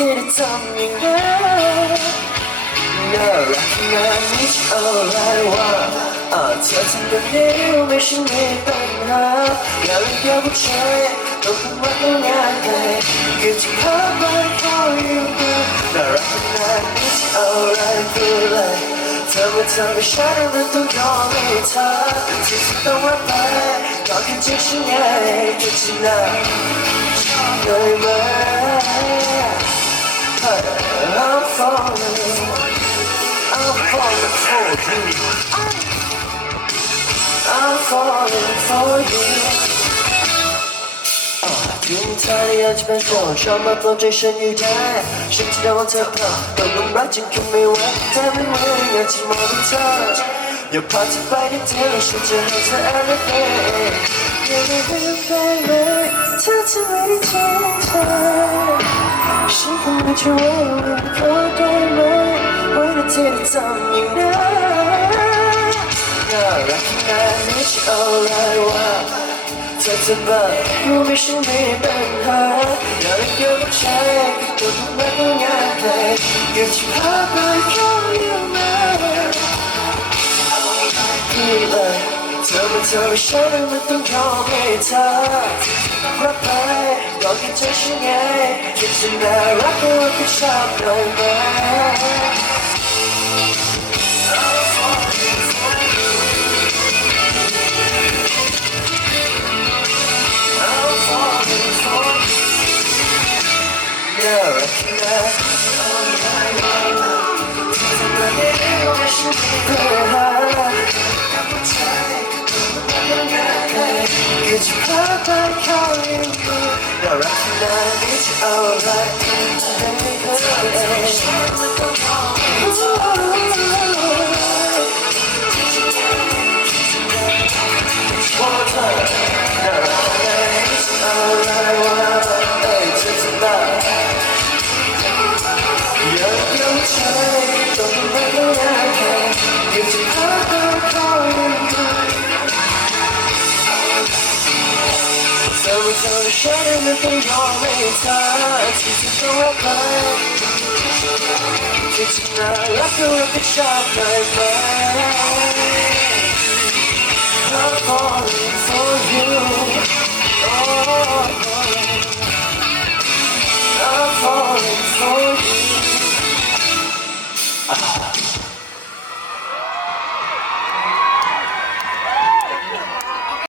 ที่ได้ทำอย่างนั้นน่ารักขนาดนี้จะเอาอะไรวะเธอทำแบบนี้ไม่ใช่มีปัญหาอย่าเล่นเกี่ยวกับใจต้องพูดว่าต้องงานไงก็จะพาไปเข้าอยู่น่ารักขนาดนี้จะเอาอะไรพูดเลยเธอมาทำให้ฉันมันต้องยอมให้เธอที่จะต้องรับไปก็แค่ใจฉันไงแค่ฉันน่ะเลยไหม I'm falling I'm falling for you I'm falling for you ถึงเธออยากจะเป็นคนชอบมาปลอบใจฉันอยู่ได้ฉันจะโดนเธอพาตกหลุมรักจนคิดไม่ไหวเธอไม่เหมือนอยากจะมองเธออย่าพาเธอไปที่เธอแล้วฉันจะให้เธอ everything อย่าไม่เปลี่ยนแปลงเลยเธอจะไม่ได้ทิ้งเธอฉันคงไม่จะไว้เพราะได้ไหมไว้ในที่ได้ทำอย่างนั้นน่ารักขนาดนี้จะเอาอะไรวะเธอจะบ้ารู้ไม่ใช่มีปัญหาอย่าเล่นเกี่ยวกับใจก็ต้องรักต้องงานใครก็จะพาไปเข้าอยู่นะพี่เลยเธอมาทำให้ฉันมันต้องยอมให้เธอรับไปก็แค่ใจฉันไงคิดจะน่ารักก็ว่าก็ชอบเลยไหมน่ารักนะก็จะพาไปเข้าอยู่น่ารักนะนี่จะเอาอะไรให้เธอเองว่าเธอน่ารักนะนี่จะเอาอะไรวะเอ้ยเธอจะบ้าอย่าเกี่ยวใจต้องไม่ต้องงานแค่ก็จะพาไปเข้าอยู่เธอมาทำให้ฉันมันต้องยอมให้เธอที่จะต้องรับไปที่จะน่ารักก็รับผิดชอบได้ไหม I'm falling